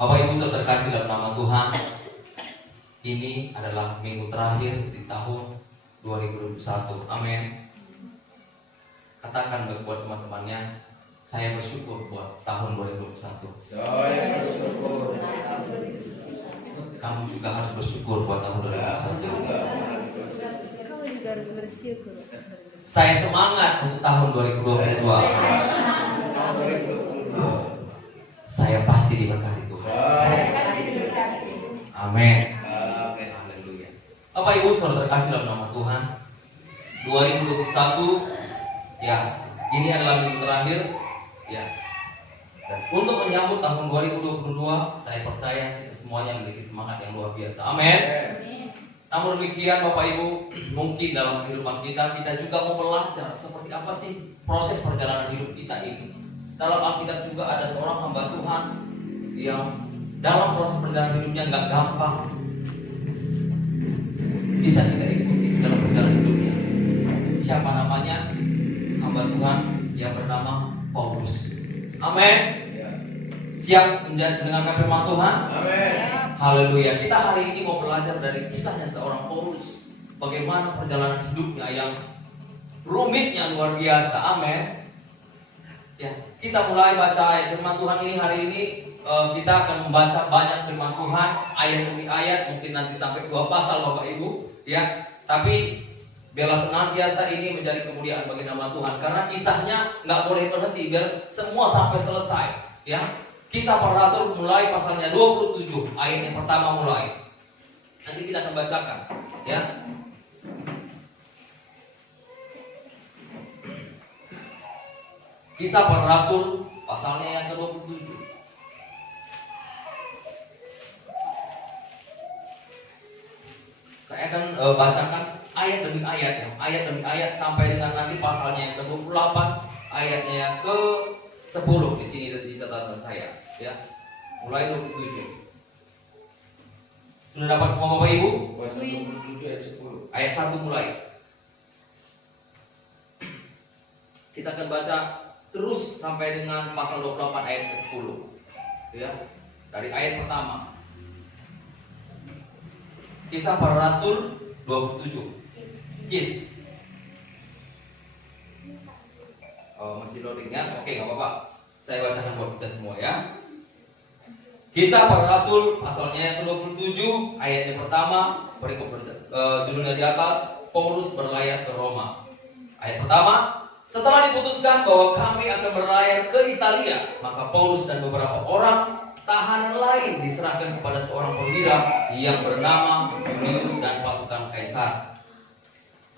Bapak Ibu saudara terkasih dalam nama Tuhan, ini adalah minggu terakhir di tahun 2021. Amin. Katakan buat teman-temannya, saya bersyukur buat tahun 2021. Saya bersyukur. Kamu juga harus bersyukur buat tahun 2021. Kamu juga harus bersyukur. Saya semangat untuk tahun 2022. Saya pasti diberkati Tuhan. Amin. Haleluya. Bapak Ibu saudara terkasih dalam nama Tuhan, 2021 ya, ini adalah minggu terakhir ya. Dan untuk menyambut tahun 2022, saya percaya kita semuanya memiliki semangat yang luar biasa. Amin. Namun demikian Bapak Ibu, mungkin dalam kehidupan kita juga mau belajar seperti apa sih proses perjalanan hidup kita ini. Dalam Alkitab juga ada seorang hamba Tuhan yang dalam proses perjalanan hidupnya nggak gampang. Bisa kita ikuti dalam perjalanan hidupnya. Siapa namanya? Hamba Tuhan yang bernama Paulus. Amin. Siap mendengarkan firman Tuhan? Amin. Haleluya. Kita hari ini mau belajar dari kisahnya seorang Paulus. Bagaimana perjalanan hidupnya yang rumitnya luar biasa. Amin. Ya, kita mulai baca ayat firman Tuhan ini hari ini. Kita akan membaca banyak firman Tuhan, ayat demi ayat, mungkin nanti sampai 2 pasal Bapak Ibu, ya. Tapi bela senantiasa ini menjadi kemuliaan bagi nama Tuhan, karena kisahnya nggak boleh berhenti, biar semua sampai selesai, ya. Kisah para Rasul mulai pasalnya 27, ayat yang pertama mulai. Nanti kita akan bacakan, ya. Kisah para Rasul pasalnya yang ke-27. Saya akan bacakan ayat demi ayat ya, ayat demi ayat sampai dengan nanti pasalnya yang ke-28, ayatnya yang ke-10 di sini di catatan saya, ya. Mulai 27. Sudah dapat semua Bapak Ibu? Pasal 27 ayat 10. Ayat 1 mulai. Kita akan baca terus sampai dengan pasal 28 ayat ke-10. Ya. Dari ayat pertama. Kisah para Rasul 27. Kis. Oh, masih loading ya? Oke, enggak apa-apa. Saya bacakan buat kita semua ya. Kisah para Rasul pasalnya yang ke-27 ayat yang pertama, berikut judulnya di atas, Paulus berlayar ke Roma. Ayat pertama, setelah diputuskan bahwa kami akan berlayar ke Italia, maka Paulus dan beberapa orang tahanan lain diserahkan kepada seorang perwira yang bernama Julius dan pasukan Kaisar.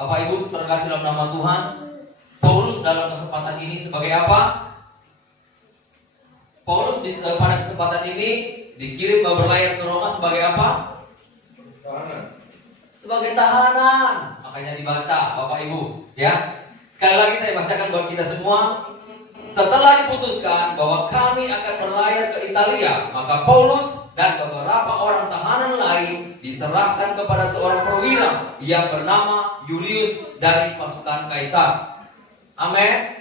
Bapak Ibu terkasih dalam nama Tuhan, Paulus dalam kesempatan ini sebagai apa? Paulus pada kesempatan ini dikirim berlayar ke Roma sebagai apa? Tahanan. Sebagai tahanan. Makanya dibaca Bapak Ibu, ya. Sekali lagi saya bacakan buat kita semua. Setelah diputuskan bahwa kami akan berlayar ke Italia, maka Paulus dan beberapa orang tahanan lain diserahkan kepada seorang perwira yang bernama Julius dari pasukan Kaisar. Amin.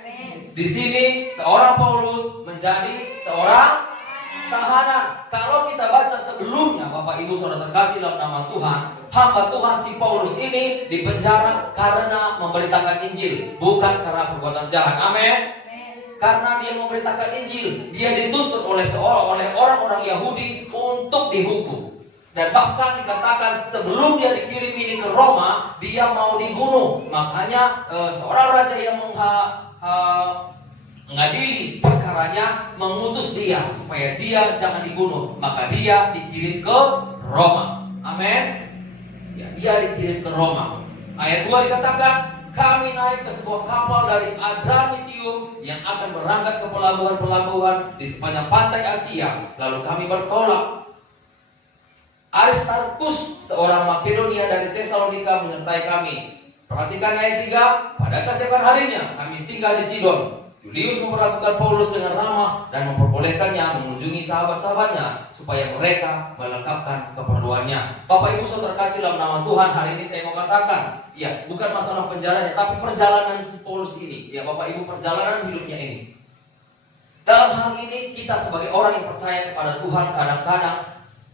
Di sini seorang Paulus menjadi seorang tahanan. Kalau kita baca sebelumnya, Bapak Ibu saudara terkasih dalam nama Tuhan, hamba Tuhan si Paulus ini dipenjara karena memberitakan Injil, bukan karena perbuatan jahat. Amin. Karena dia memberitakan Injil, dia dituntut oleh orang-orang Yahudi untuk dihukum. Dan bahkan dikatakan sebelum dia dikirim ini ke Roma, dia mau dibunuh. Makanya seorang raja yang mengadili perkaranya mengutus dia supaya dia jangan dibunuh. Maka dia dikirim ke Roma. Amin. Ya, dia dikirim ke Roma. Ayat 2 dikatakan, kami naik ke sebuah kapal dari Adramitium yang akan berangkat ke pelabuhan-pelabuhan di sepanjang pantai Asia. Lalu kami bertolak. Aristarkus, seorang Makedonia dari Tesalonika, menyertai kami. Perhatikan ayat 3. Pada keesokan harinya kami singgah di Sidon. Julius memperlakukan Paulus dengan ramah dan memperbolehkannya mengunjungi sahabat-sahabatnya supaya mereka melengkapkan keperluannya. Bapak Ibu saudara terkasih dalam nama Tuhan, hari ini saya mau katakan, ya, bukan masalah penjaranya, tapi perjalanan Paulus ini, ya Bapak Ibu, perjalanan hidupnya ini. Dalam hal Tuhan ini, kita sebagai orang yang percaya kepada Tuhan kadang-kadang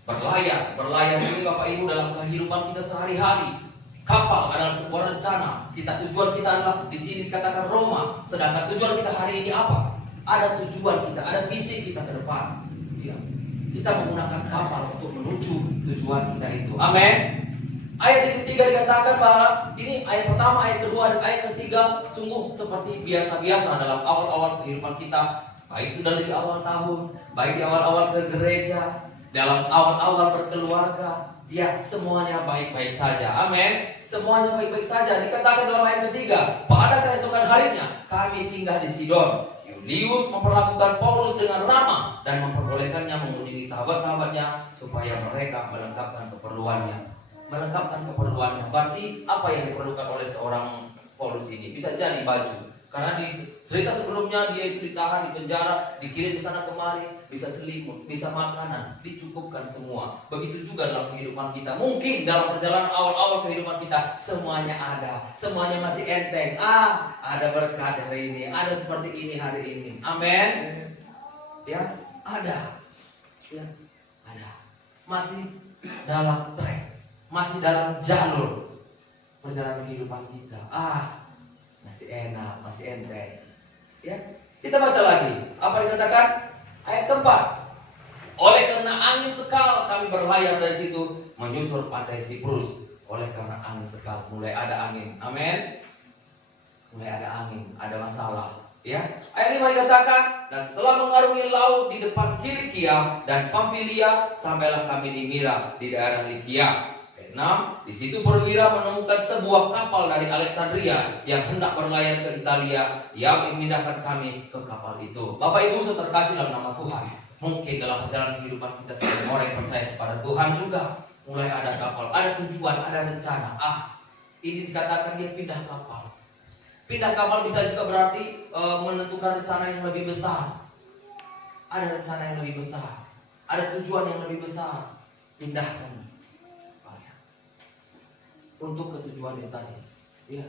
berlayar ini Bapak Ibu dalam kehidupan kita sehari-hari. Kapal adalah sebuah rencana. Tujuan kita adalah di sini dikatakan Roma. Sedangkan tujuan kita hari ini apa? Ada tujuan kita, ada visi kita ke depan. Ya. Kita menggunakan kapal untuk menuju tujuan kita itu. Amin. Ayat yang ketiga dikatakan bahwa ini ayat pertama, ayat kedua, dan ayat ketiga sungguh seperti biasa-biasa dalam awal-awal kehidupan kita. Baik itu dari awal tahun, baik di awal-awal ke gereja, dalam awal-awal berkeluarga, ya semuanya baik-baik saja. Amin. Semuanya baik-baik saja. Dikatakan dalam ayat ketiga, pada keesokan harinya kami singgah di Sidon. Julius memperlakukan Paulus dengan ramah dan memperbolehkannya mengunjungi sahabat-sahabatnya supaya mereka melengkapkan keperluannya. Berarti apa yang diperlukan oleh seorang Paulus ini? Bisa jadi baju. Karena di cerita sebelumnya dia itu ditahan, di penjara, dikirim ke sana kemari, bisa selimut, bisa makanan, dicukupkan semua. Begitu juga dalam kehidupan kita. Mungkin dalam perjalanan awal-awal kehidupan kita semuanya ada, semuanya masih enteng. Ada berkat hari ini, ada seperti ini hari ini. Amin. Ya, ada. Ya, ada. Masih dalam track, masih dalam jalur perjalanan kehidupan kita. Masih enak, masih enteng. Ya, kita baca lagi. Apa dikatakan? Ayat keempat. Oleh karena angin sekal kami berlayar dari situ menyusur pantai Siprus. Oleh karena angin sekal, mulai ada angin. Amin. Mulai ada angin, ada masalah. Ya. Ayat 5 dikatakan, dan setelah mengarungi laut di depan Kilikia dan Pamfilia, sampailah kami di Mira di daerah Likia. 6. Di situ perwira menemukan sebuah kapal dari Alexandria yang hendak berlayar ke Italia. Ia memindahkan kami ke kapal itu. Bapak Ibu saudara terkasih dalam nama Tuhan, mungkin dalam perjalanan kehidupan kita sebagai orang yang percaya kepada Tuhan juga mulai ada kapal, ada tujuan, ada rencana. Ini dikatakan dia pindah kapal. Pindah kapal bisa juga berarti menentukan rencana yang lebih besar. Ada rencana yang lebih besar, ada tujuan yang lebih besar. Pindahkan untuk ketujuan itu tadi, ya,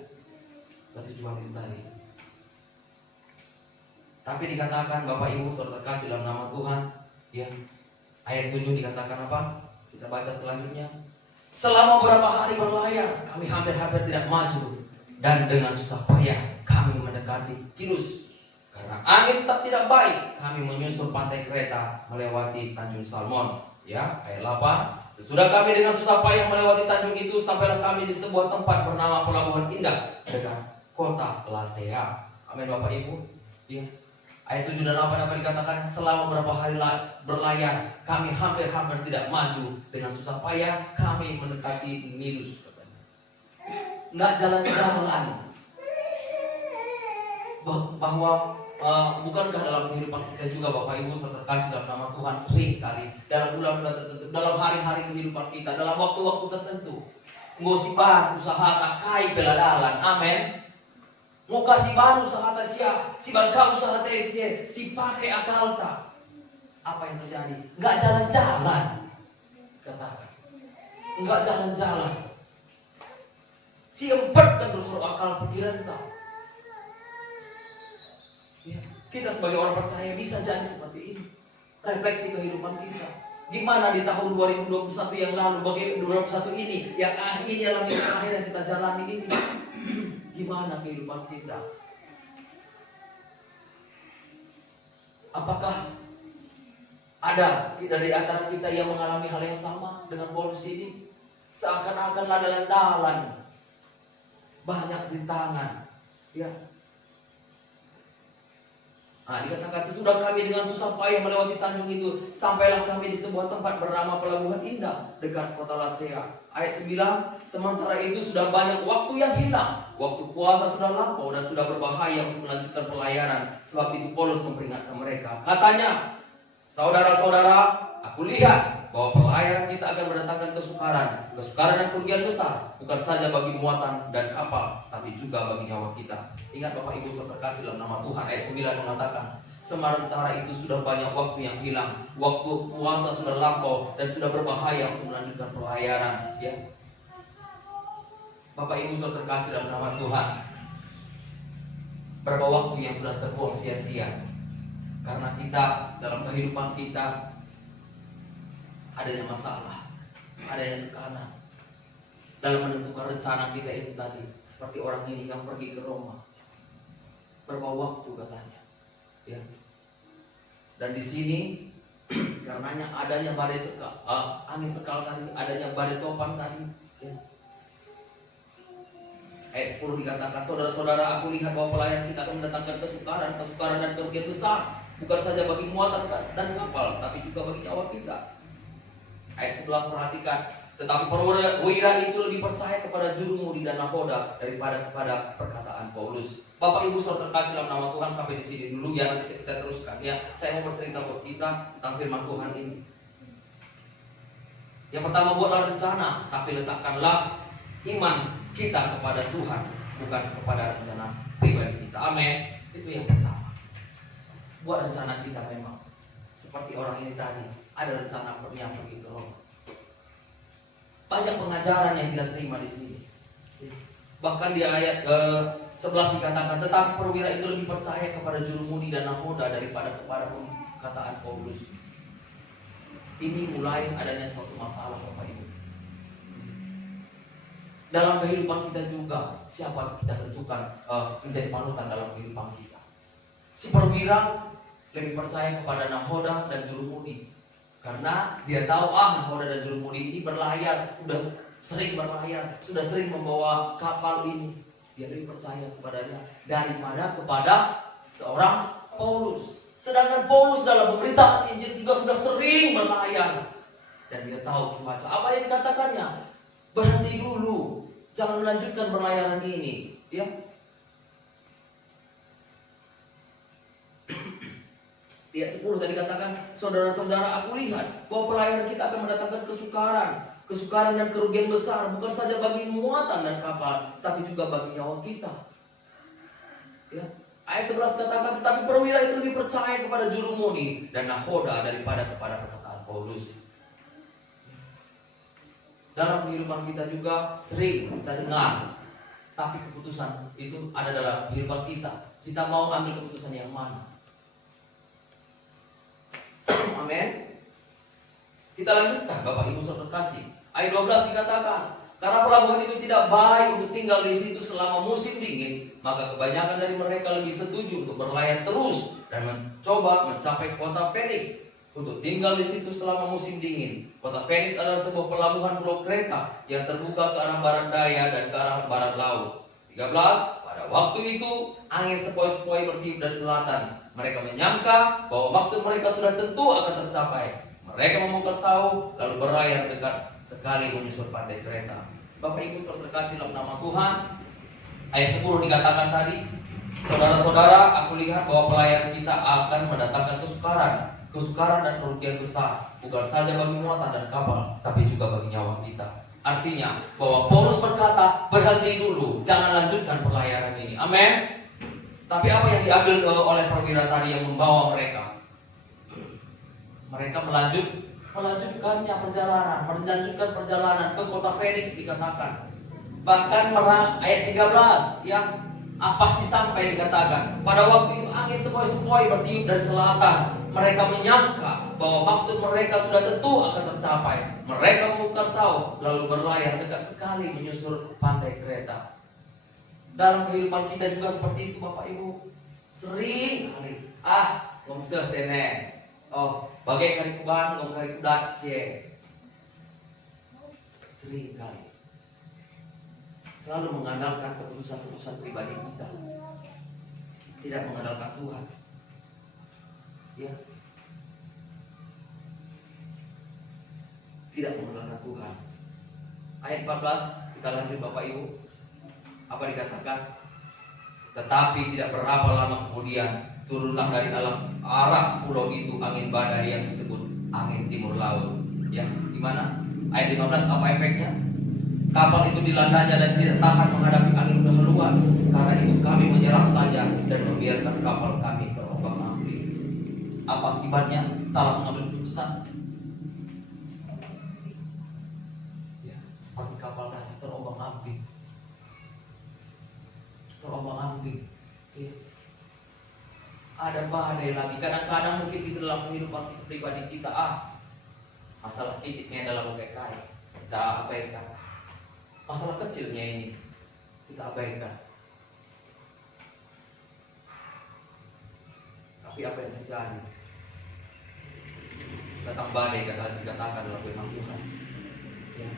ketujuan itu tadi. Tapi dikatakan Bapak Ibu terkasih dalam nama Tuhan, ya, ayat 7 dikatakan apa? Kita baca selanjutnya. Selama beberapa hari berlayar, kami hampir-hampir tidak maju, dan dengan susah payah kami mendekati Tirus. Karena angin tetap tidak baik, kami menyusur pantai Kreta melewati Tanjung Salmon. Ya, ayat 8. Sesudah kami dengan susah payah melewati tanjung itu, sampailah kami di sebuah tempat bernama Pelabuhan Indah dekat kota Lasea. Amin Bapak Ibu. Ya. Ayat 7 dan 8 apa dikatakan? Selama beberapa hari berlayar, kami hampir-hampir tidak maju, dengan susah payah kami mendekati Nilus. Nggak jalan-jalan. Bahwa bukankah dalam kehidupan kita juga Bapak Ibu terkasih dalam nama Tuhan, sering kali dalam bulan-bulan tertentu, dalam hari-hari kehidupan kita, dalam waktu-waktu tertentu, ngosipan usaha takai peladalan. Amin. Mau kasih baru usaha tasya, si bangka usaha tasya, si pakai akal tak. Apa yang terjadi? Nggak jalan-jalan. Katakan, nggak jalan-jalan. Si empat kan bersuruh akal pikiran tak. Kita sebagai orang percaya bisa jadi seperti ini. Refleksi kehidupan kita. Gimana di tahun 2021 yang lalu, bagaimana 2021 ini, yang ini adalah minggu akhir yang kita jalani ini. Gimana kehidupan kita? Apakah ada dari antara kita yang mengalami hal yang sama dengan Paulus ini? Seakan-akan landalan, banyak rintangan. Ya. Dikatakan sesudah kami dengan susah payah melewati tanjung itu, sampailah kami di sebuah tempat bernama Pelabuhan Indah dekat kota Lasea. Ayat 9. Sementara itu sudah banyak waktu yang hilang, waktu puasa sudah lampau dan sudah berbahaya untuk melanjutkan pelayaran. Sebab itu Paulus memperingatkan mereka. Katanya, saudara-saudara, aku lihat bahwa pelayaran kita akan mendatangkan kesukaran dan kerugian besar, bukan saja bagi muatan dan kapal, tapi juga bagi nyawa kita. Ingat Bapak Ibu terkasih dalam nama Tuhan, ayat 9 mengatakan, sementara itu sudah banyak waktu yang hilang, waktu puasa sudah lampau dan sudah berbahaya untuk melanjutkan pelayaran. Ya, Bapak Ibu terkasih dalam nama Tuhan, berapa waktu yang sudah terbuang sia-sia Karena kita dalam kehidupan kita adanya masalah, adanya tekanan dalam menentukan rencana kita itu tadi. Seperti orang ini yang pergi ke Roma, berapa waktu katanya, ya. Dan di sini karenanya adanya badai sekal, angin sekal tadi, adanya badai topan tadi, ya. Ayat 10 dikatakan, saudara-saudara, aku lihat bahwa pelayan kita akan mendatangkan kesukaran dan kerugian besar, bukan saja bagi muatan dan kapal, tapi juga bagi nyawa kita. Ayat 11 perhatikan, tetapi perwira itu lebih percaya kepada jurumudi dan nahoda daripada kepada perkataan Paulus. Bapak Ibu saudara terkasih dalam nama Tuhan, sampai di sini dulu ya, nanti kita teruskan ya. Saya mau bercerita buat kita tentang firman Tuhan ini. Yang pertama, buatlah rencana, tapi letakkanlah iman kita kepada Tuhan, bukan kepada rencana pribadi kita. Amin. Itu yang pertama. Buat rencana kita memang seperti orang ini tadi, ada rencana yang pergi ke Roma. Banyak pengajaran yang kita terima di sini. Bahkan di ayat 11 dikatakan, tetapi perwira itu lebih percaya kepada jurumudi dan nahoda daripada kepada perkataan Paulus. Ini mulai adanya suatu masalah, Bapak Ibu. Dalam kehidupan kita juga, siapa kita tentukan menjadi panutan dalam kehidupan kita. Si perwira lebih percaya kepada nahoda dan jurumudi, karena dia tahu nahoda dan jurumudi ini berlayar, sudah sering berlayar, sudah sering membawa kapal ini. Dia lebih percaya kepadanya daripada kepada seorang Paulus. Sedangkan Paulus dalam pemberitaan Injil juga sudah sering berlayar, dan dia tahu cuaca. Apa yang dikatakannya? Berhenti dulu, jangan melanjutkan berlayaran ini, ya. Ayat 10 tadi katakan, saudara-saudara, aku lihat bahwa pelayaran kita akan mendatangkan kesukaran dan kerugian besar, bukan saja bagi muatan dan kapal, tapi juga bagi nyawa kita. Ya. Ayat 11 katakan, tetapi perwira itu lebih percaya kepada jurumudi dan nahoda daripada kepada perkataan Paulus. Dalam kehidupan kita juga sering kita dengar, tapi keputusan itu ada dalam kehidupan kita. Kita mau ambil keputusan yang mana? Amin. Kita lanjutkan, Bapak Ibu saudara terkasih. Ayat 12 dikatakan, karena pelabuhan itu tidak baik untuk tinggal di situ selama musim dingin, maka kebanyakan dari mereka lebih setuju untuk berlayar terus dan mencoba mencapai kota Phoenix untuk tinggal di situ selama musim dingin. Kota Phoenix adalah sebuah pelabuhan pulau Kreta yang terbuka ke arah barat daya dan ke arah barat laut. 13, pada waktu itu angin sepoi-sepoi bertiup dari selatan. Mereka menyangka bahwa maksud mereka sudah tentu akan tercapai. Mereka membongkar sauh lalu berlayar dekat sekali menyusur pantai Kreta. Bapak Ibu saudara terkasih dalam nama Tuhan, ayat 10 dikatakan tadi, saudara-saudara, aku lihat bahwa pelayaran kita akan mendatangkan kesukaran dan kerugian besar, bukan saja bagi muatan dan kapal, tapi juga bagi nyawa kita. Artinya bahwa Paulus berkata, berhenti dulu, jangan lanjutkan pelayaran ini. Amin. Tapi apa yang diambil oleh perwira tadi yang membawa mereka? Mereka melanjutkan perjalanan ke kota Phoenix dikatakan. Bahkan ayat 13 ya, pasti sampai dikatakan, pada waktu itu angin sepoi-sepoi bertiup dari selatan. Mereka menyangka bahwa maksud mereka sudah tentu akan tercapai. Mereka membongkar sauh lalu berlayar dekat sekali menyusur pantai Kreta. Dalam kehidupan kita juga seperti itu, Bapak Ibu. Sering kali ngomseh tene. Bagai kali kuban, ngom kali kudat sie. Sering kali. Selalu mengandalkan keputusan-keputusan pribadi kita, tidak mengandalkan Tuhan. Ya. Tidak mengandalkan Tuhan. Ayat 14 kita lanjut, Bapak Ibu. Apa dikatakan? Tetapi tidak berapa lama kemudian turunlah dari dalam arah pulau itu angin badai yang disebut angin timur laut. Ya, gimana? Ayat 15 apa efeknya? Kapal itu dilandanya dan tidak tahan menghadapi angin dahuluan. Karena itu kami menyerah saja dan membiarkan kapal kami terombang-ambing. Apa akibatnya? Salah mengambil keputusan. Ya, seperti kapal tadi terombang-ambing. ada badai lagi. Kadang-kadang mungkin di dalam kehidupan pribadi kita, masalah titiknya adalah pakai kain, kita abaikan. Masalah kecilnya ini kita abaikan. Tapi apa yang terjadi? Datang badai, dikatakan dalam firman Tuhan. Ya.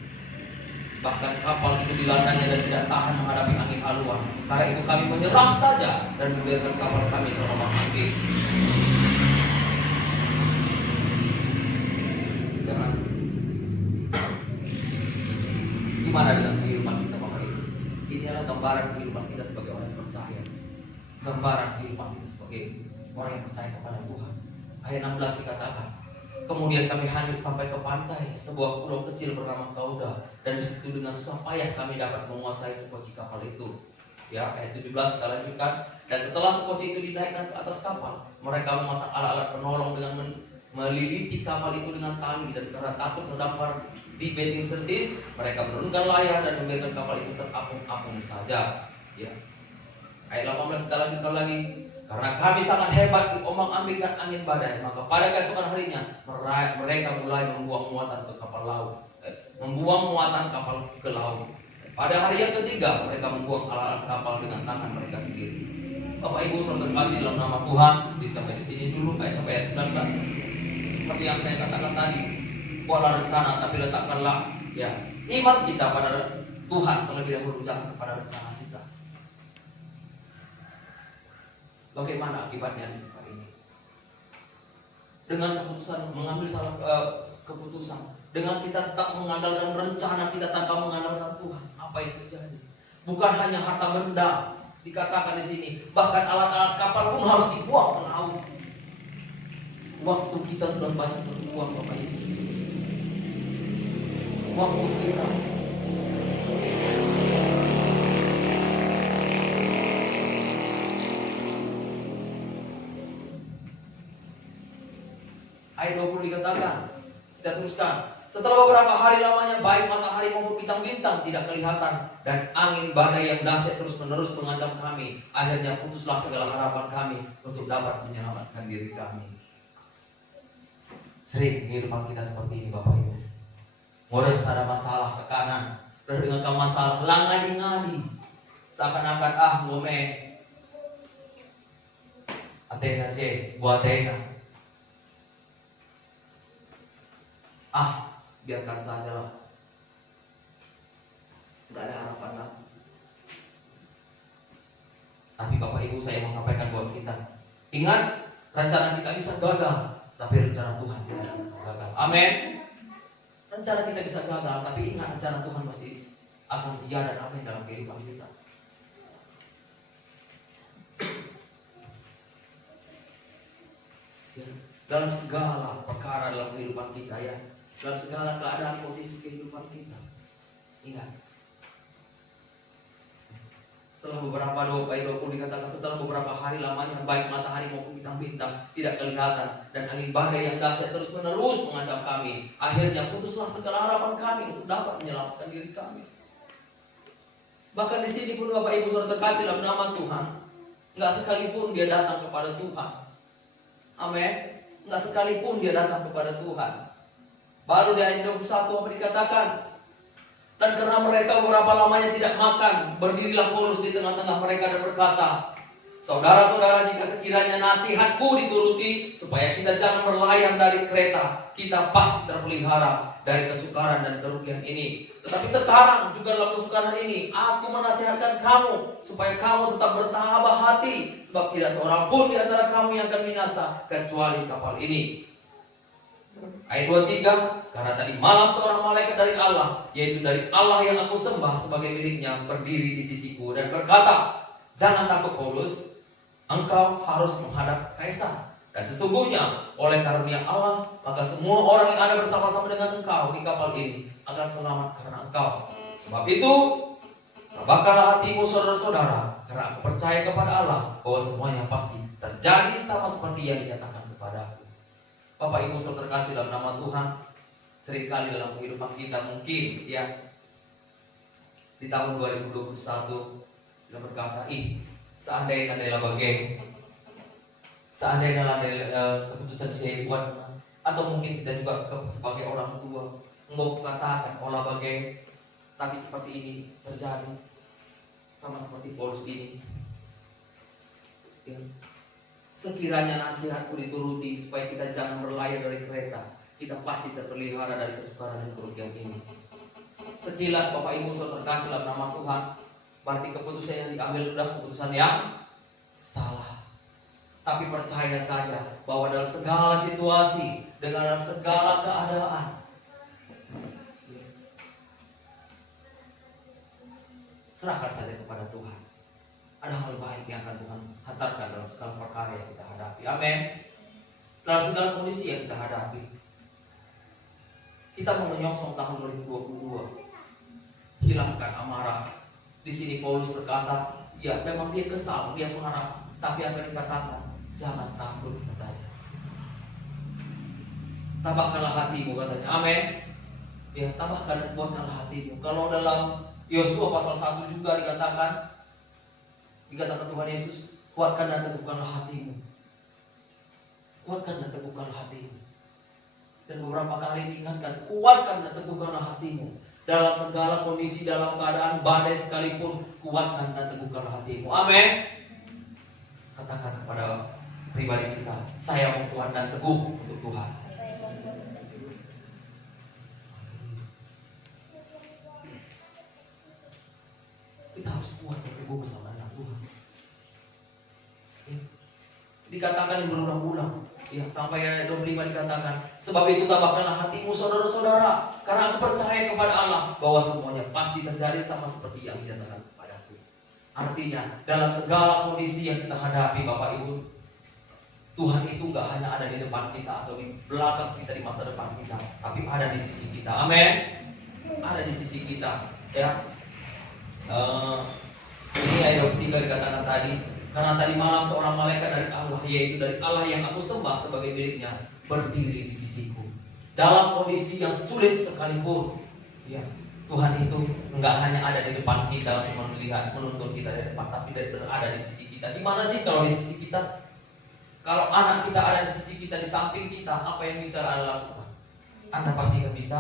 Bahkan kapal itu dilandanya dan tidak tahan menghadapi angin haluan. Karena itu kami menyerah saja dan membiarkan kapal kami terombang ambing. Jangan. Gimana dengan kehidupan kita Bapak Ibu? Ini adalah gambaran kehidupan kita sebagai orang yang percaya. Gambaran kehidupan kita sebagai orang yang percaya kepada Tuhan. Ayat 16 dikatakan, kemudian kami hanyut sampai ke pantai sebuah pulau kecil bernama Kauda, dan di situ dengan susah payah kami dapat menguasai sepoci kapal itu. Ya, ayat 17 kita lanjutkan. Dan setelah sepoci itu dinaikkan ke atas kapal, mereka memasang alat-alat penolong dengan meliliti kapal itu dengan tali, dan karena takut terdampar di beting sertis, mereka menurunkan layar dan membiarkan kapal itu terapung-apung saja. Ya. Ayat 18 kita lanjutkan lagi. Karena kami sangat hebat di ombang-ambing dan angin badai, maka pada keesokan harinya mereka mulai membuang muatan ke kapal laut, membuang muatan kapal ke laut. Pada hari yang ketiga mereka membuang alat-alat kapal dengan tangan mereka sendiri. Bapak Ibu saudara terkasih dalam nama Tuhan, sampai di sini dulu sampai ayat 19. Seperti yang saya katakan tadi, buatlah rencana tapi letakkanlah ya iman kita pada Tuhan terlebih dahulu, jangan kepada rencana kita. Bagaimana akibatnya di tempat ini? Dengan keputusan mengambil salah keputusan, dengan kita tetap mengandalkan rencana kita tanpa mengandalkan Tuhan, apa yang terjadi? Bukan hanya harta benda dikatakan di sini, bahkan alat-alat kapal pun harus dibuang ke laut. Waktu kita sudah banyak berbuang Bapak Ibu. Waktu kita ayat 20 dikatakan, kita teruskan. Setelah beberapa hari lamanya baik matahari maupun bintang-bintang tidak kelihatan, dan angin badai yang dahsyat terus menerus mengancam kami. Akhirnya putuslah segala harapan kami untuk dapat menyelamatkan diri kami. Sering kehidupan kita seperti ini Bapak Ibu. Mulai ada masalah, tekanan, terdengarkan masalah, langadi-ngadi, seakan-akan ngome Atena C, buat Atena. Biarkan saja lah, nggak ada harapan lah. Tapi Bapak Ibu saya mau sampaikan buat kita, ingat, rencana kita bisa gagal, tapi rencana Tuhan tidak akan gagal. Amin. Rencana kita bisa gagal, tapi ingat, rencana Tuhan pasti akan iya dan amin dalam kehidupan kita. Dalam segala perkara dalam kehidupan kita ya, dalam segala keadaan kondisi kehidupan kita, ingat. Setelah beberapa ayat 20 dikatakan, setelah beberapa hari lamanya baik matahari maupun bintang-bintang tidak kelihatan, dan angin badai yang dahsyat terus menerus mengancam kami. Akhirnya putuslah segala harapan kami untuk dapat menyelamatkan diri kami. Bahkan di sini pun Bapak Ibu saudara terkasih dalam nama Tuhan, nggak sekalipun dia datang kepada Tuhan. Amin. Nggak sekalipun dia datang kepada Tuhan. Baru di ayat 21 apa dikatakan? Dan karena mereka beberapa lamanya tidak makan, berdirilah Paulus di tengah-tengah mereka dan berkata, saudara-saudara, jika sekiranya nasihatku dituruti, supaya kita jangan berlayar dari kereta, kita pasti terpelihara dari kesukaran dan kerugian ini. Tetapi sekarang juga dalam kesukaran ini, aku menasihatkan kamu supaya kamu tetap bertabah hati, sebab tidak seorang pun di antara kamu yang akan binasa kecuali kapal ini. Ayat 23, karena tadi malam seorang malaikat dari Allah, yaitu dari Allah yang aku sembah sebagai miliknya, berdiri di sisiku dan berkata, jangan takut Paulus, engkau harus menghadap Kaisar. Dan sesungguhnya oleh karunia Allah, maka semua orang yang ada bersama-sama dengan engkau di kapal ini akan selamat karena engkau. Sebab itu, tabahkanlah hatimu saudara-saudara, karena aku percaya kepada Allah bahwa semuanya pasti terjadi sama seperti yang dinyatakan kepadaku. Bapak Ibu saudara terkasih dalam nama Tuhan, seringkali dalam kehidupan kita mungkin ya di tahun 2021 kita berkata, seandainya bagai, seandainya keputusan saya buat, atau mungkin kita juga sebagai orang tua mau katakan olah bagai, tapi seperti ini terjadi sama seperti Paulus ini. Ya. Sekiranya nasihatku dituruti supaya kita jangan berlayar dari kereta, kita pasti terpelihara dari kesukaran dan kerugian ini. Sekilas Bapak Ibu saudara terkasih dalam nama Tuhan, berarti keputusan yang diambil sudah keputusan yang salah. Tapi percaya saja bahwa dalam segala situasi, dengan dalam segala keadaan, serahkan saja kepada Tuhan. Ada hal baik yang akan Tuhan hantarkan dalam segala perkara yang kita hadapi. Amin. Dalam segala kondisi yang kita hadapi. Kita mau menyongsong tahun 2022. Hilangkan amarah. Di sini Paulus berkata, ya memang dia kesal, dia marah, tapi apa yang dikatakan, jangan takut katanya. Tabahkanlah hatimu katanya. Amin. Ya, tabahkan dan kuatkanlah hatimu. Kalau dalam Yosua pasal 1 juga dikatakan Tuhan Yesus, kuatkan dan teguhkanlah hatimu. Kuatkan dan teguhkanlah hatimu. Dan beberapa kali diingatkan, kuatkan dan teguhkanlah hatimu. Dalam segala kondisi, dalam keadaan badai sekalipun, kuatkan dan teguhkanlah hatimu. Amin. Katakan kepada pribadi kita, saya mau kuat dan teguh untuk Tuhan. Kita harus kuat dan teguh bersama dengan Tuhan. Dikatakan berulang-ulang, ya, sampai ayat 25 dikatakan, sebab itu tabahkanlah hatimu saudara-saudara, karena aku percaya kepada Allah bahwa semuanya pasti terjadi sama seperti yang dinyatakan kepadaku. Artinya dalam segala kondisi yang kita hadapi Bapak Ibu, Tuhan itu gak hanya ada di depan kita atau di belakang kita, di masa depan kita, tapi ada di sisi kita. Amin. Ada di sisi kita, ya. Ini ayat 23 dikatakan tadi, karena tadi malam seorang malaikat dari Allah, yaitu dari Allah yang aku sembah sebagai miliknya, berdiri di sisiku. Dalam kondisi yang sulit sekalipun, ya, Tuhan itu enggak hanya ada di depan kita untuk melihat, menuntun kita dari depan, tapi berada di sisi kita. Di mana sih kalau di sisi kita? Kalau anak kita ada di sisi kita, di samping kita, apa yang bisa Anda lakukan? Anda pasti akan bisa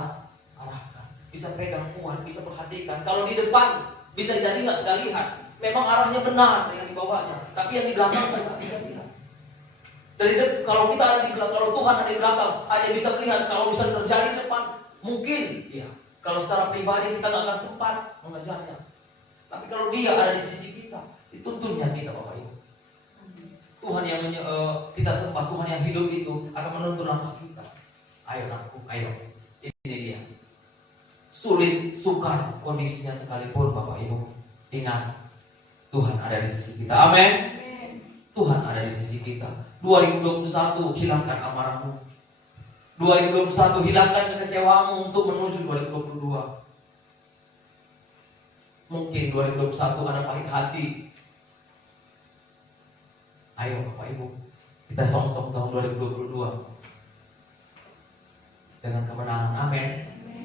arahkan, bisa pegang kuat, bisa perhatikan. Kalau di depan bisa jadi nggak kita lihat, memang arahnya benar yang dibawanya, tapi yang di belakang kita bisa lihat. Kalau kita ada di belakang, kalau Tuhan ada di belakang, hanya bisa melihat. Kalau bisa terjadi di depan, mungkin, ya. Kalau secara pribadi kita nggak akan sempat mengejarnya. Tapi kalau Dia ada di sisi kita, dituntunnya kita, Bapak Ibu. Tuhan yang kita sembah, Tuhan yang hidup itu akan menuntun langkah kita. Ayo aku, ayo. Ini dia. Sulit, sukar kondisinya sekalipun, Bapak Ibu, ingat Tuhan ada di sisi kita. Amin. Tuhan ada di sisi kita. 2021 hilangkan amarahmu. 2021 hilangkan kekecewaanmu untuk menuju 2022. Mungkin 2021 ada pahit hati. Ayo Bapak Ibu, kita songsong tahun 2022 dengan kemenangan. Amin.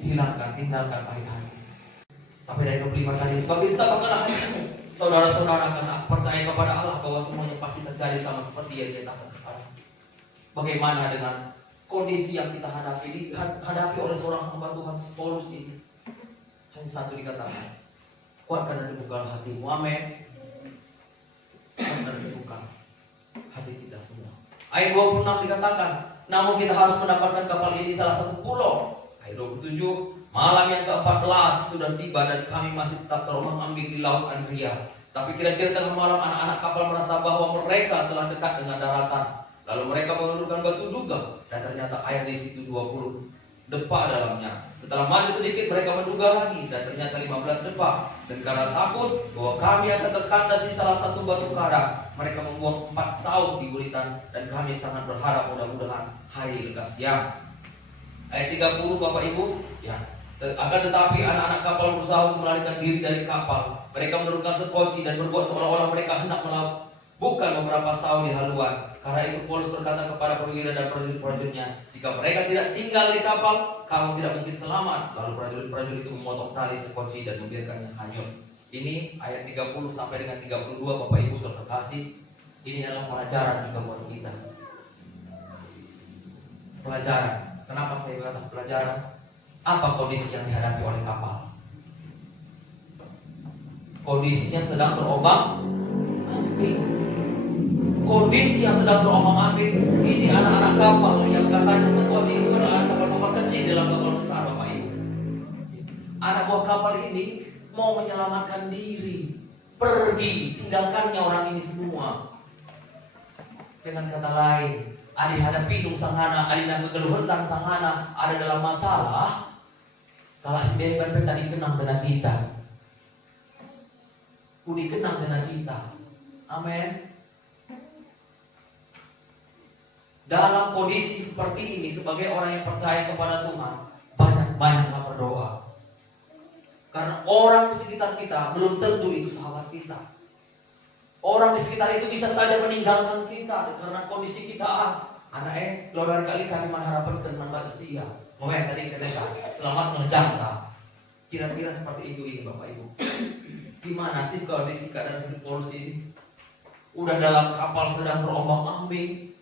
Hilangkan, tinggalkan pahit hati. Sampai dari 25 tadi. Sebab itu tabahkanlah hatimu, saudara-saudara, karena aku percaya kepada Allah bahwa semuanya pasti terjadi sama seperti yang Dia katakan kepada. Bagaimana dengan kondisi yang kita hadapi oleh seorang hamba Tuhan Paulus ini? Hanya satu dikatakan, kuatkan dan teguhkanlah hatimu. Amin. Kuatkan dan teguhkan hati kita semua. Ayat 26 dikatakan, namun kita harus mendapatkan kapal ini di salah satu pulau. Ayat 27, malam yang ke-14 sudah tiba dan kami masih tetap terombang-ambing di laut Adria. Tapi kira-kira tengah malam anak-anak kapal merasa bahwa mereka telah dekat dengan daratan. Lalu mereka menundukkan batu duga dan ternyata air di situ 20 depa dalamnya. Setelah maju sedikit mereka menduga lagi dan ternyata 15 depa. Dan karena takut bahwa kami akan terkandas di salah satu batu karang, mereka membuang 4 saut di guritan dan kami sangat berharap mudah-mudahan hari lekas siang. Ayat 30 Bapak Ibu, ya. Akan tetapi anak-anak kapal berusaha untuk melarikan diri dari kapal. Mereka menurunkan sekoci dan berbuat seolah-olah mereka hendak melabuhkan beberapa saut di haluan. Karena itu Paulus berkata kepada perwira dan prajurit-prajuritnya, jika mereka tidak tinggal di kapal, kamu tidak mungkin selamat. Lalu prajurit-prajurit itu memotong tali sekoci dan membiarkannya hanyut. Ini ayat 30 sampai dengan 32 Bapak Ibu saudara kasih. Ini adalah pelajaran juga buat kita. Pelajaran. Kenapa saya kata pelajaran? Apa kondisi yang dihadapi oleh kapal? Kondisinya sedang terombang-ambing. Kondisi yang sedang terombang-ambing. Ini anak-anak kapal yang katanya situasi itu adalah kapal-kapal kecil dalam kapal besar, Bapak Ibu. Anak buah kapal ini mau menyelamatkan diri, pergi, tinggalkannya orang ini semua. Dengan kata lain, ada hadapi dung sanghana, ada yang kegeluhutan sanghana, ada dalam masalah. Kalau si Dewi tadi kenang dengan kita, kudi kenang dengan kita. Amin. Dalam kondisi seperti ini, sebagai orang yang percaya kepada Tuhan, banyak-banyaklah berdoa. Karena orang di sekitar kita belum tentu itu sahabat kita. Orang di sekitar itu bisa saja meninggalkan kita karena kondisi kita. Anak keluar kali kami mengharapkan kenan manusia. Momen tadi kata selamat ngejanta. Kira-kira seperti itu ini Bapak Ibu. Gimana sih kondisi keadaan hidup Paulus ini? Udah dalam kapal sedang terombang-ambing.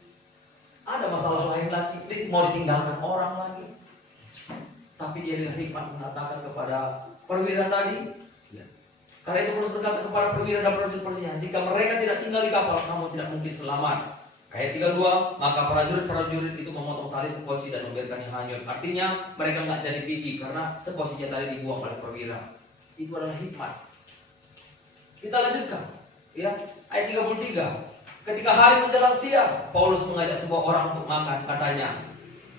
Ada masalah lain lagi, mau ditinggalkan orang lagi. Tapi dia dengan hikmat mengatakan kepada perwira tadi, karena itu Paulus berkata kepada perwira dan prajurit-prajuritnya, jika mereka tidak tinggal di kapal, kamu tidak mungkin selamat. Ayat 32, maka prajurit-prajurit itu memotong tali sekoci dan membiarkannya hanyut. Artinya mereka nggak jadi pergi karena sekocinya tadi dibuang oleh perwira. Itu adalah hikmat. Kita lanjutkan, ya ayat 33. Ketika hari menjelang siang, Paulus mengajak sebuah orang untuk makan. Katanya,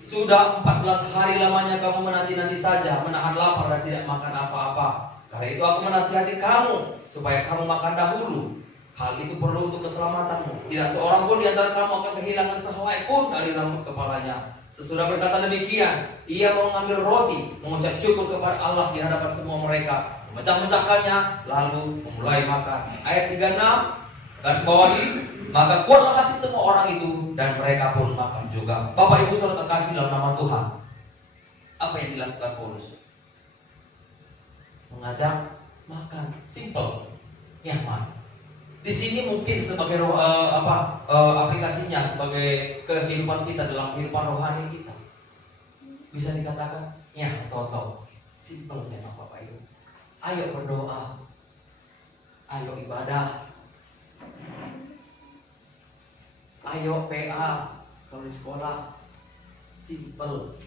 sudah 14 hari lamanya kamu menanti-nanti saja, menahan lapar dan tidak makan apa-apa. Karena itu aku menasihati kamu supaya kamu makan dahulu. Hal itu perlu untuk keselamatanmu. Tidak seorang pun di antara kamu akan kehilangan sehelai pun dari rambut kepalanya. Sesudah berkata demikian, ia mengambil roti, mengucap syukur kepada Allah di hadapan semua mereka, memecah-mecahkannya, lalu memulai makan. Ayat 36, garis bawahi, maka kuatlah hati semua orang itu dan mereka pun makan juga. Bapak Ibu saudara terkasih dalam nama Tuhan, apa yang dilakukan Paulus? Mengajak makan, simple, nyaman. Di sini mungkin sebagai aplikasinya sebagai kehidupan kita dalam kehidupan rohani kita, bisa dikatakan ya toto, simple ya Bapak Ibu. Ayo berdoa, ayo ibadah, ayo PA kalau di sekolah, simple.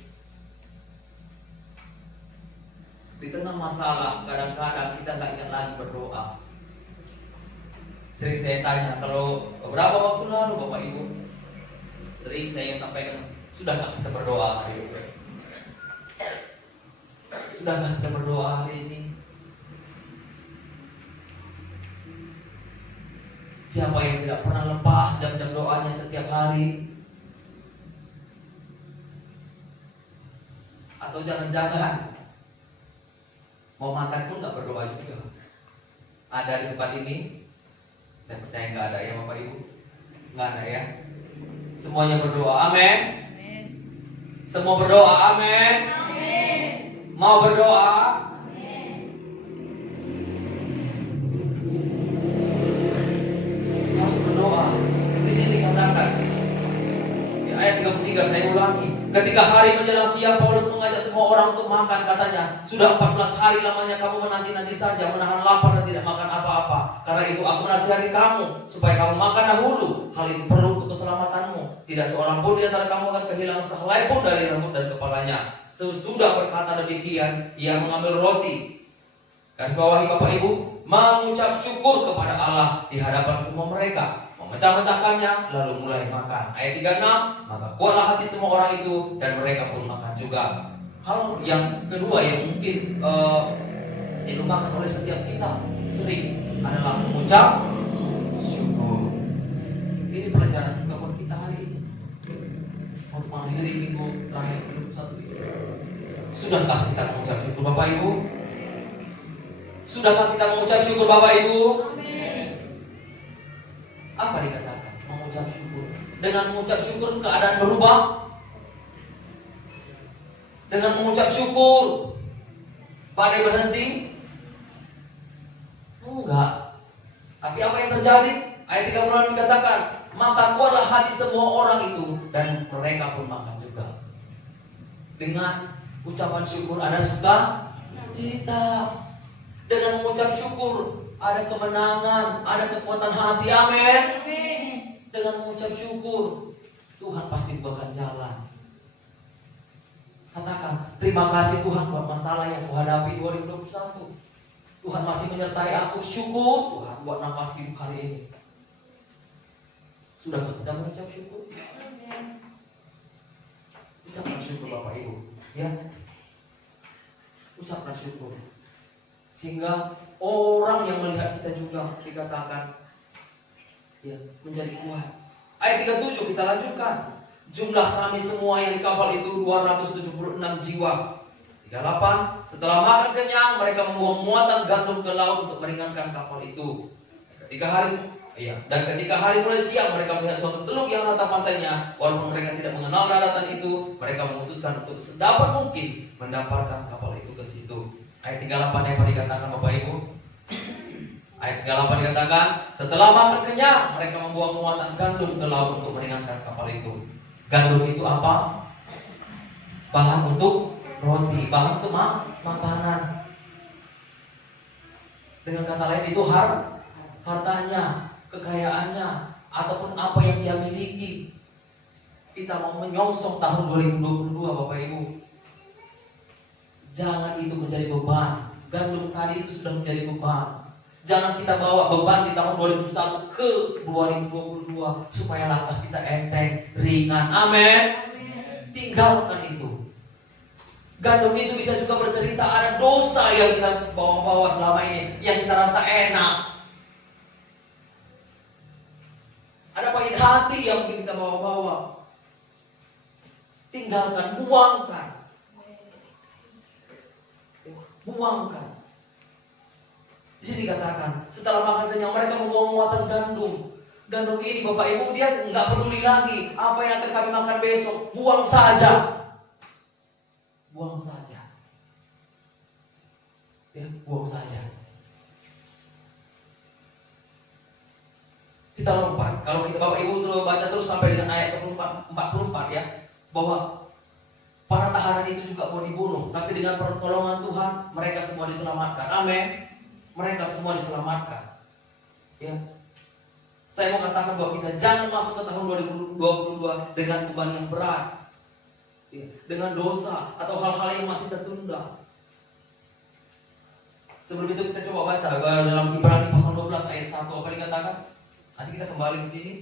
Di tengah masalah, kadang-kadang kita nggak ingat lagi berdoa. Sering saya tanya, kalau beberapa waktu lalu Bapak Ibu, sering saya sampaikan, sudahkah kita berdoa hari ini? Sudahkah kita berdoa hari ini? Siapa yang tidak pernah lepas jam-jam doanya setiap hari? Atau jangan-jangan mau makan pun nggak berdoa juga? Ada di tempat ini? Saya percaya nggak ada ya Bapak Ibu, nggak ada ya. Semuanya berdoa, amin. Semua berdoa, amin. Mau berdoa? Harus berdoa. Di sini dikatakan di ayat 33, saya ulangi. Ketika hari menjelang siang, Paulus mengajak semua orang untuk makan. Katanya, sudah 14 hari lamanya kamu menanti-nanti saja, menahan lapar dan tidak makan apa-apa. Karena itu aku menasihati kamu supaya kamu makan dahulu. Hal itu perlu untuk keselamatanmu. Tidak seorang pun di antara kamu akan kehilangan sehelai pun dari rambut dan kepalanya. Sesudah berkata demikian, ia mengambil roti. Garis bawahi Bapak Ibu, mengucap syukur kepada Allah di hadapan semua mereka, memecah-mecahkannya, lalu mulai makan. Ayat 36, maka kuatlah hati semua orang itu dan mereka pun makan juga. Hal yang kedua yang mungkin dilupakan oleh setiap kita sering adalah mengucap syukur. Ini pelajaran juga buat kita hari ini untuk mengakhiri minggu terakhir 21 ini. Sudahkah kita mengucap syukur Bapak Ibu? Sudahkah kita mengucap syukur Bapak Ibu? Apa dikatakan? Mengucap syukur. Dengan mengucap syukur keadaan berubah. Dengan mengucap syukur badai berhenti? Enggak. Tapi apa yang terjadi? Ayat 36 dikatakan, maka kuatlah hati semua orang itu dan mereka pun makan juga. Dengan ucapan syukur ada sukacita. Dengan mengucap syukur ada kemenangan, ada kekuatan hati. Amin. Dengan mengucap syukur Tuhan pasti bukakan jalan. Katakan, terima kasih Tuhan buat masalah yang kuhadapi 2021. Tuhan masih menyertai aku. Syukur Tuhan buat nafas hidup hari ini. Sudah kita mengucap syukur? Ucapkan syukur Bapak Ibu, ya. Ucapkan syukur. Sehingga orang yang melihat kita juga dikatakan ya, menjadi kuat. Ayat 37 kita lanjutkan. Jumlah kami semua yang di kapal itu 276 jiwa. 38. Setelah makan kenyang, mereka membuang muatan gandum ke laut untuk meringankan kapal itu. Dan ketika hari mulai siang, mereka melihat suatu teluk yang rata pantainya. Walaupun mereka tidak mengenal daratan itu, mereka memutuskan untuk sedapat mungkin mendapatkan kapal itu ke situ. Ayat 38 yang dikatakan Bapak Ibu. Ayat 38 dikatakan, setelah makan kenyang, mereka membuang muatan gandum ke laut untuk meringankan kapal itu. Gandum itu apa? Bahan untuk roti, bahan untuk makanan. Dengan kata lain itu hartanya, kekayaannya, ataupun apa yang dia miliki. Kita mau menyongsong tahun 2022 Bapak Ibu. Jangan itu menjadi beban. Gandum tadi itu sudah menjadi beban. Jangan kita bawa beban di tahun 2021 ke 2022 supaya langkah kita enteng, ringan. Amin. Tinggalkan itu. Gandum itu bisa juga bercerita ada dosa yang kita bawa-bawa selama ini, yang kita rasa enak. Ada pahit hati yang kita bawa-bawa. Tinggalkan, buangkan. Buangkan. Di sini dikatakan, setelah makan kenyang mereka membuang muatan gandum. Gandum ini Bapak Ibu dia nggak peduli lagi apa yang akan kami makan besok. Buang saja. Buang saja. Ya, buang saja. Kita lompat. Kalau kita Bapak Ibu terus baca terus sampai dengan ayat 44 ya, bahwa para tahanan itu juga mau dibunuh, tapi dengan pertolongan Tuhan mereka semua diselamatkan. Amin. Mereka semua diselamatkan. Ya. Saya mau katakan bahwa kita jangan masuk ke tahun 2022 dengan beban yang berat, ya, dengan dosa atau hal-hal yang masih tertunda. Sebelum itu kita coba baca dalam Ibrani pasal 12 ayat 1 apa dikatakan? Nanti kita kembali ke sini.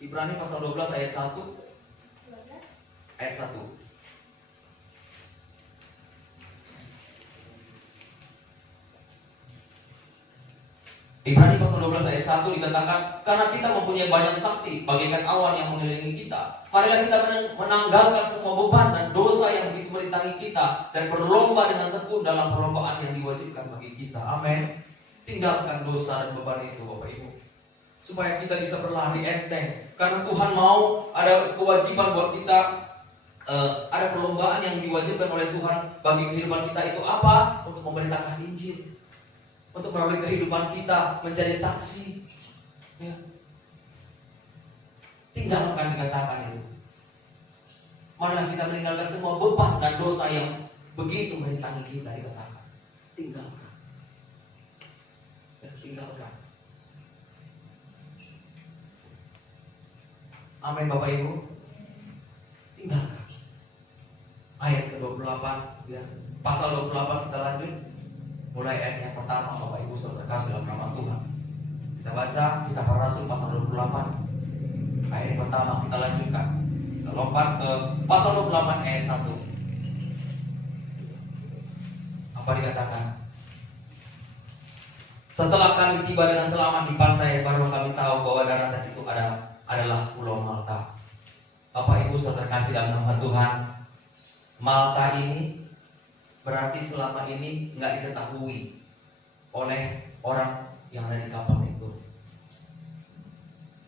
Ibrani pasal 12 ayat 1. Ayat 1. Ibrani pasal 12 ayat 1 dikatakan, karena kita mempunyai banyak saksi bagaikan awan yang mengelilingi kita, marilah kita menanggalkan semua beban dan dosa yang begitu merintangi kita dan berlomba dengan tekun dalam perlombaan yang diwajibkan bagi kita. Amin. Tinggalkan dosa dan beban itu Bapak Ibu, supaya kita bisa berlari enteng. Karena Tuhan mau ada kewajiban buat kita. Ada perlombaan yang diwajibkan oleh Tuhan bagi kehidupan kita itu apa? Untuk memberitakan Injil, untuk melalui kehidupan kita menjadi saksi. Ya. Tinggalkan dikatakan itu. Marilah kita meninggalkan semua beban dan dosa yang begitu merintangi kita dikatakan. Tinggalkan. Ya, tinggalkan. Amin Bapak Ibu. Tinggalkan. Ayat ke-28 ya. Pasal 28 kita lanjut. Mulai ayat yang pertama Bapak Ibu Saudara terkasih dalam nama Tuhan. Kita baca Kisah Para Rasul pasal 28. Ayat yang pertama kita lanjutkan. Kita lompat ke pasal 28 ayat 1. Apa dikatakan? Setelah kami tiba dengan selamat di pantai, baru kami tahu bahwa daratan itu adalah Pulau Malta. Bapak Ibu Saudara terkasih dalam nama Tuhan, Malta ini berarti selama ini nggak diketahui oleh orang yang ada di kapal itu.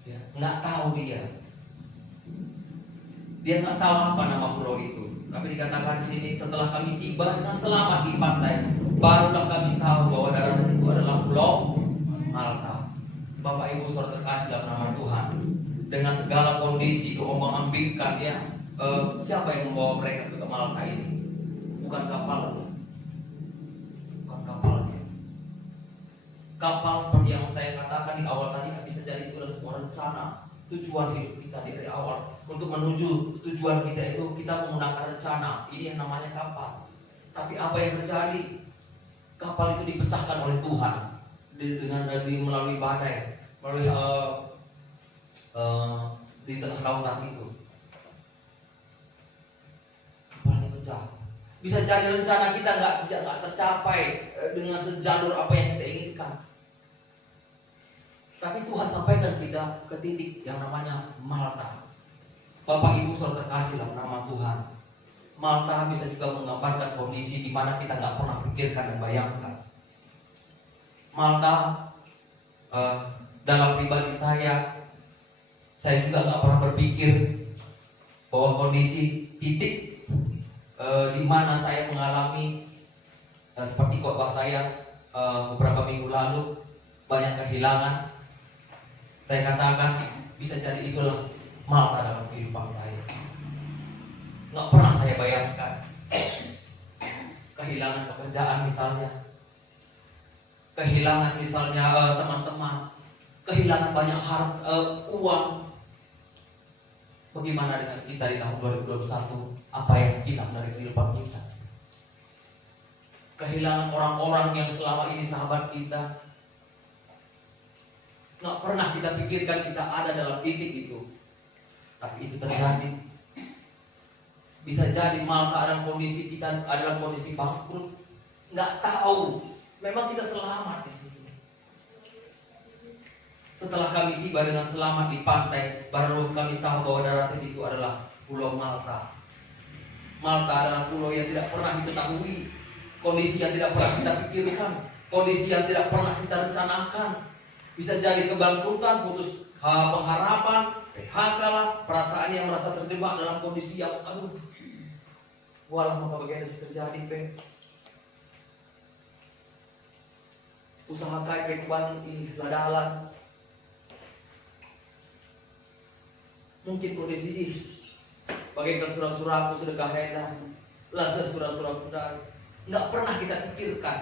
Ya, nggak tahu dia nggak tahu apa nama pulau itu. Tapi dikatakan di sini setelah kami tiba dengan selamat di pantai, barulah kami tahu bahwa daratan itu adalah Pulau Malta. Bapak Ibu saudara terkasih dalam nama Tuhan, dengan segala kondisi ombang-ambingkan ya, siapa yang membawa mereka ke Malta ini? Bukan kapalnya, bukan kapalnya. Kapal seperti yang saya katakan di awal tadi bisa jadi itu adalah sebuah rencana tujuan hidup kita dari awal. Untuk menuju tujuan kita itu kita menggunakan rencana. Ini yang namanya kapal. Tapi apa yang terjadi? Kapal itu dipecahkan oleh Tuhan melalui badai, melalui di tengah lautan itu. Kapalnya pecah. Bisa jadi rencana kita nggak tercapai dengan sejalur apa yang kita inginkan. Tapi Tuhan sampaikan kita ke titik yang namanya Malta. Bapak Ibu saudara terkasih dalam nama Tuhan, Malta bisa juga menggambarkan kondisi di mana kita nggak pernah pikirkan dan bayangkan. Malta dalam pribadi saya juga nggak pernah berpikir bahwa kondisi titik di mana saya mengalami seperti khotbah saya beberapa minggu lalu, banyak kehilangan. Saya katakan bisa jadi itulah Malta dalam kehidupan saya. Nggak pernah saya bayangkan kehilangan pekerjaan misalnya, kehilangan misalnya teman-teman, kehilangan banyak uang. Bagaimana dengan kita di tahun 2021? Apa yang hilang dari kehidupan kita? Kehilangan orang-orang yang selama ini sahabat kita. Nggak pernah kita pikirkan kita ada dalam titik itu. Tapi itu terjadi. Bisa jadi Malta dalam kondisi kita adalah kondisi bangkrut. Nggak tahu. Memang kita selamat di sini. Setelah kami tiba dengan selamat di pantai, baru kami tahu bahwa daratan itu adalah Pulau Malta. Malta adalah pulau yang tidak pernah diketahui, kondisi yang tidak pernah kita pikirkan, kondisi yang tidak pernah kita rencanakan. Bisa jadi kebangkrutan, putus pengharapan, PHK lah, perasaan yang merasa terjebak dalam kondisi yang walau maka bagaimana sih terjadi, usaha kaya ban di ladalan. Mungkin kondisi bagaikan surah-surahku sedekah edan, laser surah-surahku dah. Nggak pernah kita pikirkan.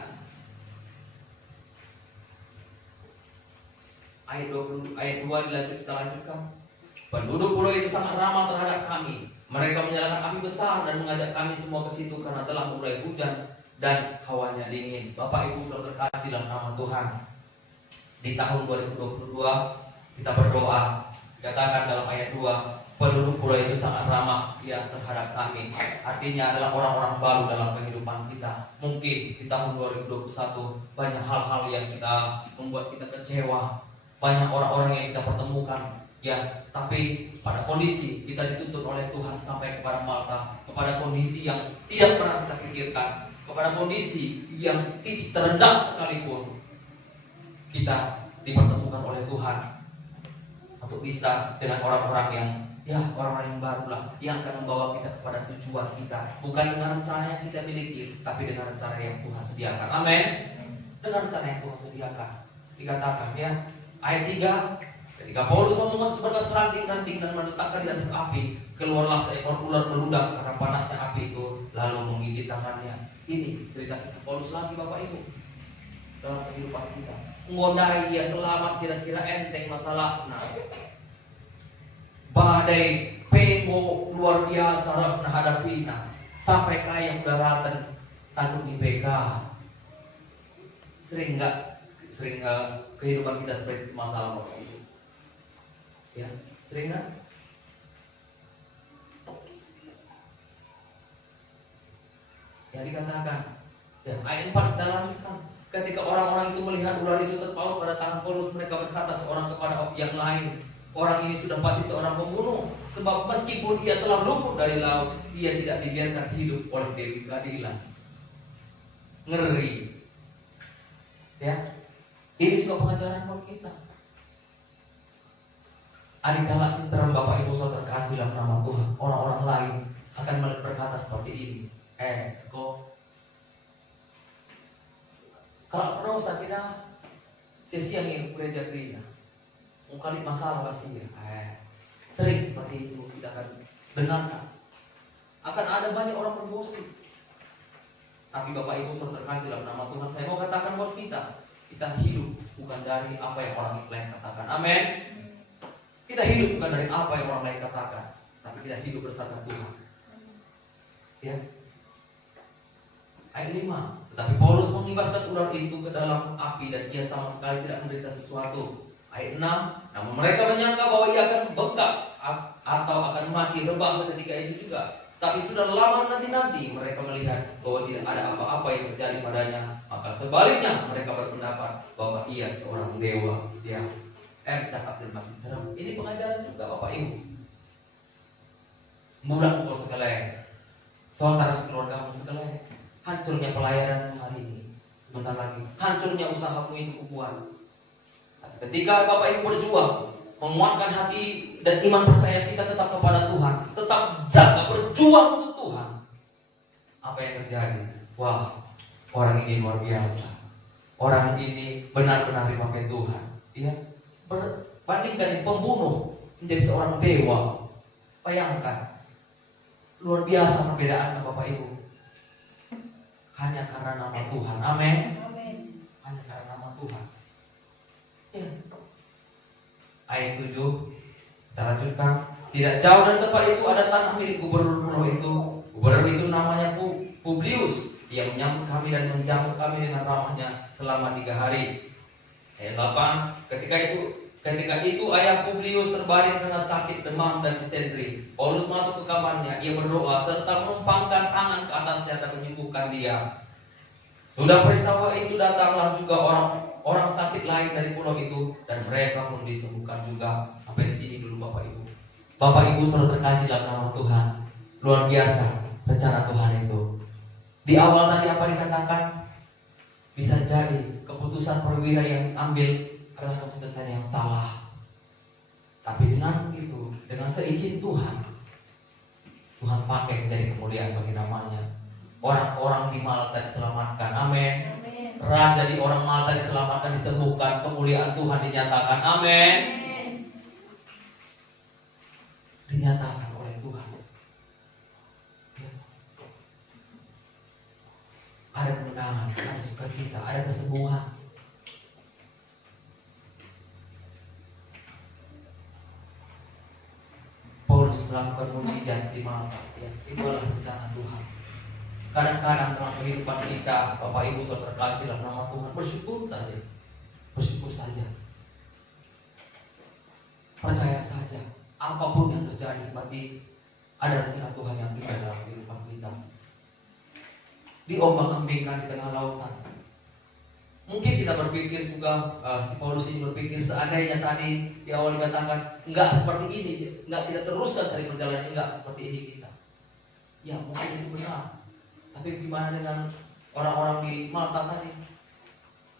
Ayat 2 kita lanjutkan. Penduduk pulau itu sangat ramah terhadap kami. Mereka menyalakan api besar dan mengajak kami semua ke situ karena telah mulai hujan dan hawanya dingin. Bapak Ibu saudara terkasih dalam nama Tuhan, di tahun 2022 kita berdoa. Dikatakan dalam ayat 2, penduduk pulau itu sangat ramah ya terhadap kami. Artinya adalah orang-orang baru dalam kehidupan kita. Mungkin di tahun 2021 banyak hal-hal yang membuat kita kecewa. Banyak orang-orang yang kita pertemukan ya, tapi pada kondisi kita dituntut oleh Tuhan sampai kepada Malta, kepada kondisi yang tidak pernah kita pikirkan, kepada kondisi yang titik terendah sekalipun kita dipertemukan oleh Tuhan untuk bisa dengan orang-orang yang baru lah, yang akan membawa kita kepada tujuan kita, bukan dengan rencana yang kita miliki, tapi dengan rencana yang Tuhan sediakan. Amin. Dengan rencana yang Tuhan sediakan. Dikatakan ya, ayat 3, ketika Paulus ngomong sebatas ranting-ranting dan meletakkan di atas api, keluarlah seekor ular meludak karena panasnya api itu, lalu menggigit tangannya. Ini cerita kisah Paulus lagi Bapak Ibu dalam kehidupan kita. Ngodai ya selamat, kira-kira enteng masalah. Nah, badai pemo luar biasa nah hadapi sampai kaya daratan takut IPK. Sering kehidupan kita seperti masalah Bapak Ibu. Ya, sering nggak? Ya dikatakan. Ya, ayat 4 kita lanjutkan. Ketika orang-orang itu melihat ular itu terpaut pada tangan Paulus, mereka berkata seorang kepada yang lain, orang ini sudah pasti seorang pembunuh, sebab meskipun ia telah luput dari laut, ia tidak dibiarkan hidup oleh Dewi Keadilan. Ngeri. Ya, ini juga pengajaran buat kita. Adikala sinteran Bapak Ibu saudara terkasih dalam nama Tuhan, orang-orang lain akan berkata seperti ini. Kok kalau perlu saya kira sia-sia nih gereja. Mungkin masalah pasti ya. Sering seperti itu kita akan dengarkan. Akan ada banyak orang bergosip. Tapi Bapak Ibu saudara terkasih dalam nama Tuhan, saya mau katakan buat kita hidup bukan dari apa yang orang lain katakan. Amin. Kita hidup bukan dari apa yang orang lain katakan, tapi kita hidup bersama Tuhan. Ya. Ayat 5. Tetapi Paulus mengibaskan ular itu ke dalam api dan ia sama sekali tidak menderita sesuatu. Ayat 6. Namun mereka menyangka bahwa ia akan bengkak atau akan mati rebah seketika itu juga. Tapi sudah lama nanti mereka melihat bahwa tidak ada apa-apa yang terjadi padanya. Maka sebaliknya mereka berpendapat bahwa ia seorang dewa. Ya, cakap terima kasih. Ini pengajaran juga Bapak Ibu. Mudah engkau sekalian, saudara keluargamu sekalian, hancurnya pelayanan hari ini. Sebentar lagi, hancurnya usahamu itu kubuat. Ketika Bapak Ibu berjuang, menguatkan hati dan iman percaya kita tetap kepada Tuhan, tetap jaga berjuang untuk Tuhan. Apa yang terjadi? Wah, orang ini luar biasa. Orang ini benar-benar dipakai Tuhan. Ya, bandingkan pembunuh menjadi seorang dewa. Bayangkan, luar biasa perbedaannya Bapak Ibu. Hanya karena nama Tuhan. Amin. Hanya karena nama Tuhan. Ya. Ayat 7 kita lanjutkan. Tidak jauh dari tempat itu ada tanah milik gubernur pulau itu. Gubernur itu namanya Publius. Dia menyambut kami dan menjamu kami dengan ramahnya selama 3 hari. Ayat 8. Ketika itu ayah Publius terbaring karena sakit demam dan disentri. Paulus masuk ke kamarnya. Ia berdoa serta menumpangkan tangan ke atasnya dan menyembuhkan dia. Sudah peristiwa itu datanglah juga orang sakit lain dari pulau itu dan mereka pun disembuhkan juga. Sampai di sini dulu Bapak Ibu. Bapak Ibu saudara terkasih dalam nama Tuhan. Luar biasa rencana Tuhan itu. Di awal tadi apa dikatakan? Bisa jadi keputusan perwira yang diambil adalah keputusan yang salah. Tapi dengan itu, dengan seizin Tuhan, Tuhan pakai menjadi kemuliaan bagi namanya. Orang-orang di Malta diselamatkan. Amin. Raja di orang Malta diselamatkan, disembuhkan, kemuliaan Tuhan dinyatakan. Amin. Dinyatakan oleh Tuhan. Ada kemenangan, ada sukacita, ada kesembuhan. Paulus melakukan mujizat di Malta. Ya, itulah rencana Tuhan. Kadang-kadang dalam kehidupan kita, Bapak Ibu saudara terkasih dalam nama Tuhan, bersyukur saja. Bersyukur saja. Percaya saja. Apapun yang terjadi, berarti ada rencana Tuhan yang kita dalam kehidupan kita. Diombang-ambingkan di tengah lautan. Mungkin kita berpikir juga, si Paulus ini berpikir seandainya tadi di awal dikatakan enggak seperti ini, enggak kita teruskan dari perjalanan ini, enggak seperti ini kita. Ya mungkin itu benar. Tapi gimana dengan orang-orang di Malta tadi?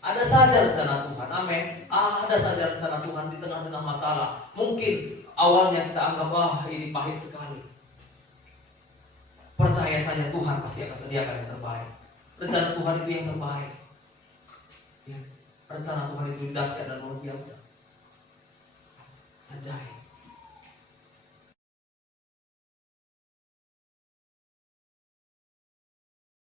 Ada saja rencana Tuhan, amin. Ada saja rencana Tuhan di tengah-tengah masalah. Mungkin awalnya kita anggap, ini pahit sekali. Percaya saja Tuhan pasti akan sediakan yang terbaik. Rencana Tuhan itu yang terbaik. Ya, rencana Tuhan itu dahsyat dan luar biasa. Ajaib.